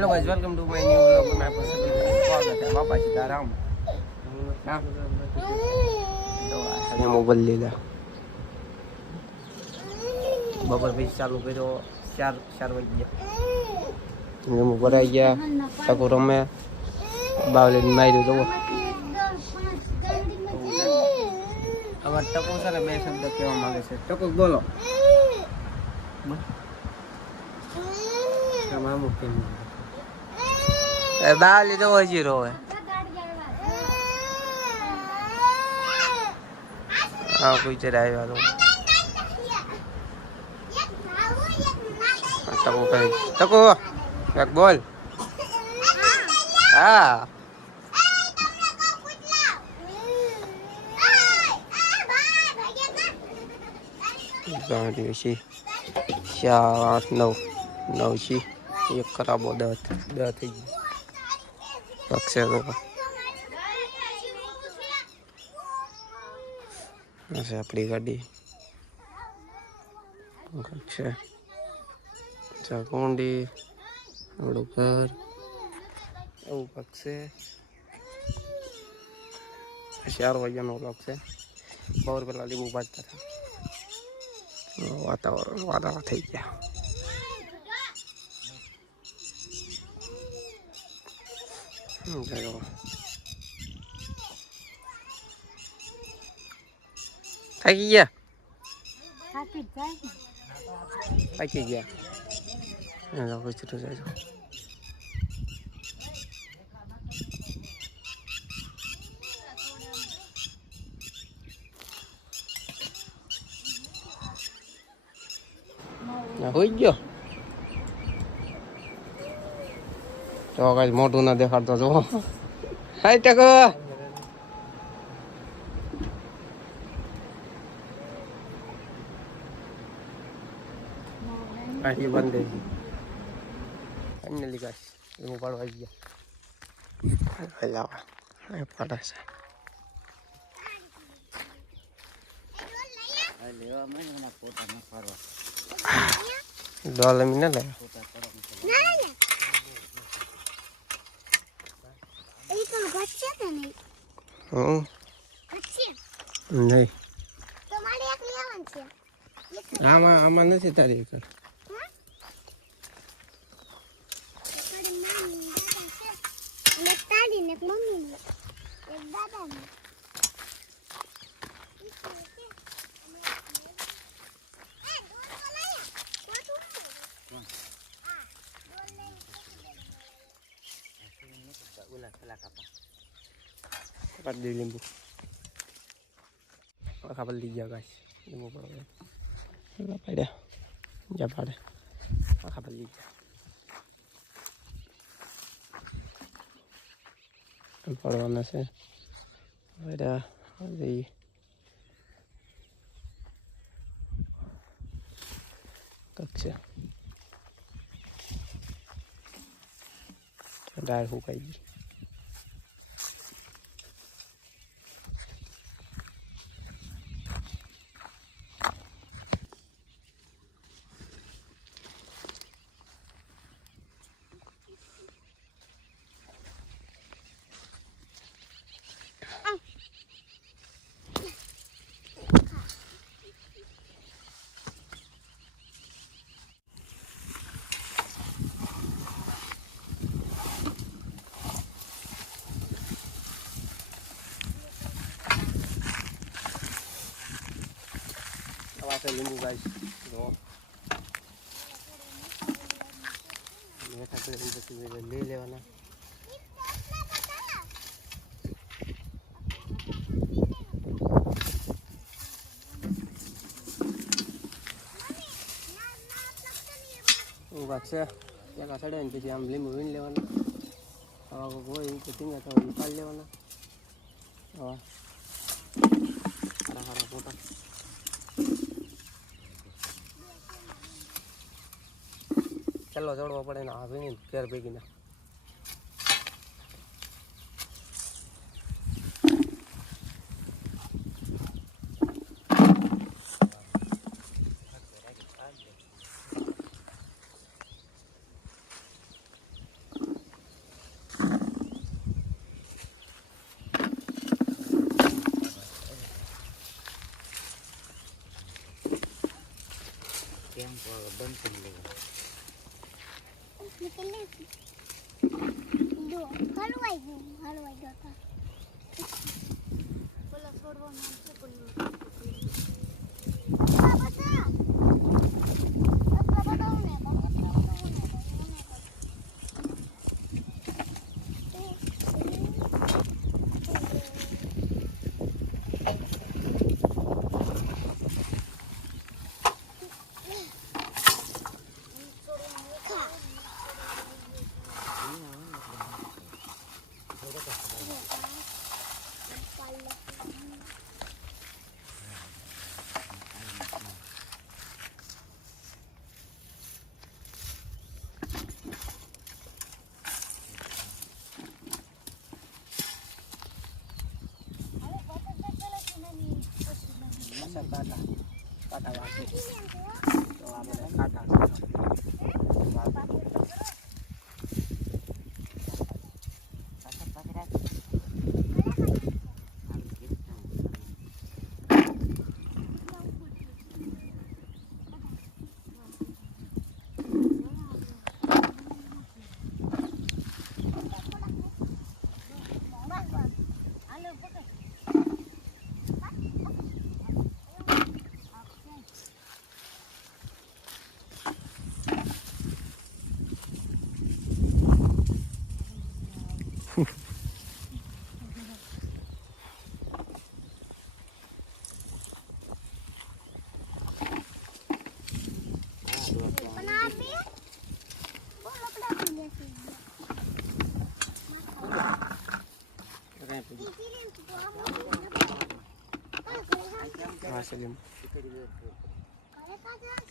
Hello guys, welcome to my new vlog. મેં આપનું સ્વાગત છે વાપા સીતારામ. મોબાઈલ લીધા બપોર પછી ચાલુ કર્યો. 4 વાગી ગયા. ઉપર આવી ગયા. ટકો રમે બાવલી માર્યું જવો. અમારે ટકો છે ને 2 શબ્દ કહેવા માંગે છે. ટકો બોલો. બાવલી તો હજી રોવે. હા કોઈ ચડે આવ્યા તો ટકો કઈ ટકો એક બોલ. હા ગાડી 8 9 છી એક ખરાબો 10 થઈ ગઈ. પક્ષે તો આપણી ગાડી છે. ચાકુંડી આપણું ઘર એવું પક્ષે 4 વાગ્યાનો વ્લોગ છે. બપોર પેલા લીંબુ ભાજતા હતા. વાતાવરણ થઈ ગયા. થાકી ગયા. હોઈ ગયો તો કઈ મોટું ના દેખાડતો જો. હાય ટકો આખી બંધ થઈ ગઈ. ફાઇનલી ગાઈસ હું પાડવા આવી ગયા. પાડે છે ડોલ એમ ના લે. નહીં આમાં નથી તારી કર. કાઢ દે લીંબુ. ખબર લઈ ગયા ગાઈસ. લીંબુ પડ્યા જા પાડે. ખબર લઈ ગયા પડવાના છે. કક્ષે ડાળ સુકાઈ ગઈ. લીંબુ ગાઈસ જો લઈ લેવાના. છે એક સડે ને પછી આમ લીંબુ વીણ લેવાના. હવે હોય તો ધીંગા તો કાઢી લેવાના. સારા મોટા ચાલો ચડવો પડે ને. આ વીણી ઘેર ભેગી ના કાંટા વાગે તો આ બધા કાંટા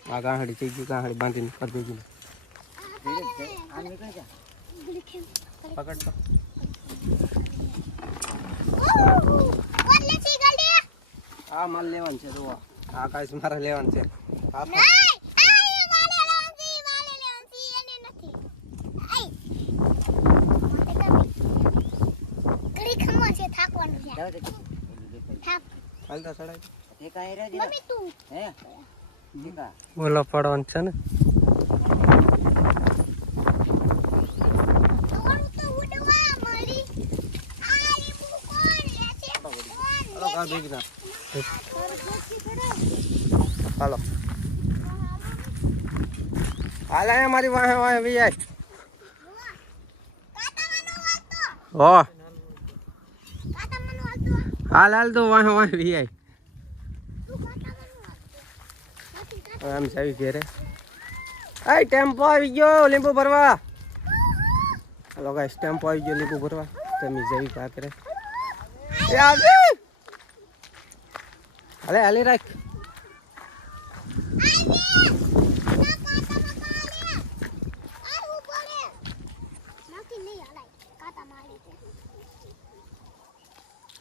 આ ગાંહડી થઈ ગઈ ગાંહડી બાંધીને કરી દેજી પકડ તો આ માલ લેવાનું છે તો આ કાંઈ મારે લેવાનું છે બોલો પડવાનું છે ને હાલો હાલ મારી વાહે વાહે વી જાય હો હાલ હાલ તો વાહે વાહે વી જાય આમ સાવી ઘેરે આ ટેમ્પો આવી ગયો લીંબુ ભરવા હાલો ગાઈસ ટેમ્પો આવી ગયો લીંબુ ભરવા તમે જઈ કા કરે એ આવે હાલે હાલે રાખ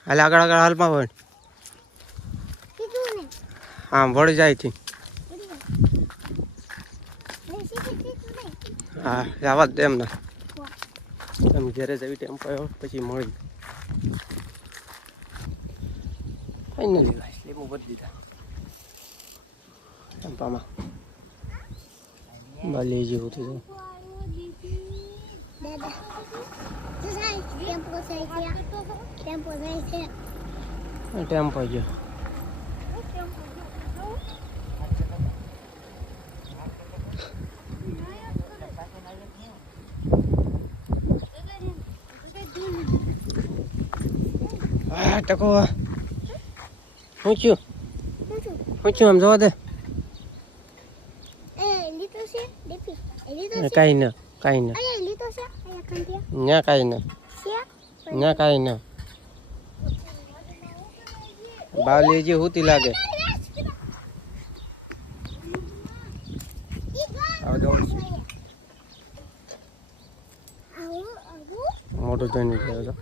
હાલે આગળ આગળ હાલમાં વળ હા વળી જાય છે હા આવા જ એમ ના તમે ઘરે જવી ટેમ્પો આવ્યો પછી મળી ફાઇનલી ગાઈસ લીંબુ ભરી દીધા ટેમ્પામાં બાલી જેવું થયું ટેમ્પો ગયો ટકો શું થયું આમ જોવા દે કાંઈ ના કાંઈ ના કાંઈ ના કાંઈ ના બાવલી જે હોતી લાગે મોટું જોઈને ગયો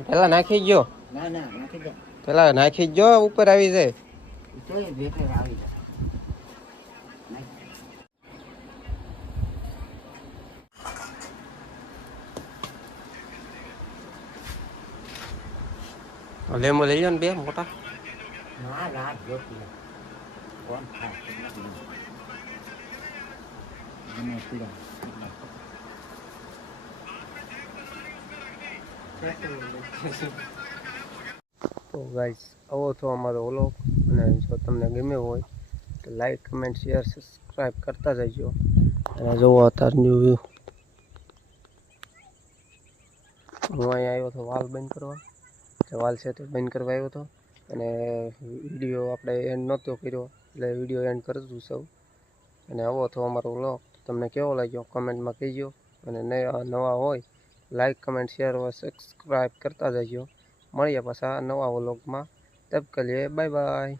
પેલા નાખી ગયો પેલા નાખી ગયો ઉપર આવી જાય લેમો લઈ લો ને બે મોટા. ના રાત જોતી કોણ ખાય મને પીડા તો ગાઈસ આવો તો અમારો વ્લોગ, અને જો તમને ગમ્યો હોય તો લાઈક કમેન્ટ શેર સબસ્ક્રાઈબ કરતા જજો. અને જોવો અત્યારે ન્યૂ વ્યૂ. હું અહીંયા આવ્યો હતો વાલ બંધ કરવા, વાલ છે તે બંધ કરવા આવ્યો હતો, અને વિડીયો આપણે એન્ડ નહોતો કર્યો એટલે વિડીયો એન્ડ કરી દઉં સૌ. અને આવો તો અમારો વ્લોગ તમને કેવો લાગ્યો કમેન્ટમાં કહેજો. અને નવા હોય લાઈક કમેન્ટ શેર સબસ્ક્રાઈબ કરતા જજો. મળીએ પાછા નવા વ્લોગમાં. તબ કે લીએ બાય બાય.